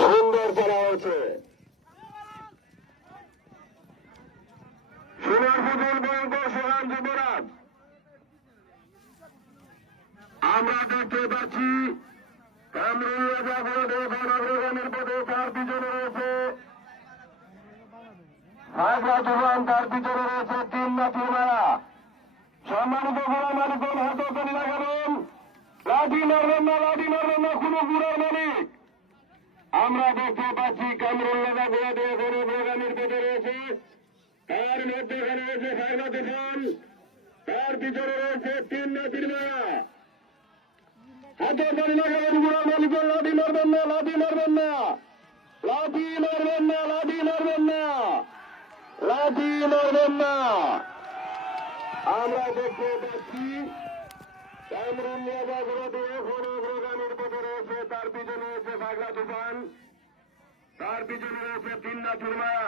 সুন্দর খেলা হয়েছে। সোনার ফুটবল ভয়ঙ্কর সোহান যুবরাজ। আমরা দেখতে পাচ্ছি তার পিছনে রয়েছে। তিন মারা। সম্মানিত গোড়া মালিকন হাতে করে লাগাবেন লাঠি মারবেন না লাঠি মারবেন না কোনো গুড়ার মালিক আমরা দেখতে পাচ্ছি কামরুল্লাহ গোড়া দিয়ে এখন অগ্রগামীর পথে রয়েছে তার মধ্যেখানে রয়েছে হাজরা তুফান তার পিছনে রয়েছে তিন নাতির মারা হাতে করে লাগাবেন গুড়ার মালিকন লাঠি মারবেন না লাঠি মারবেন না লাঠি মারবেন না লাঠি মারবেন না লাঠি মারবেন না আমরা দেখতে পাচ্ছি কামরুল নিয়াজাগরতে এখন অগ্রগামীর পথে রয়েছে তার পিছনে রয়েছে বাগলা তুফান। তার পিছনে রয়েছে তিন্না নাথুর মায়া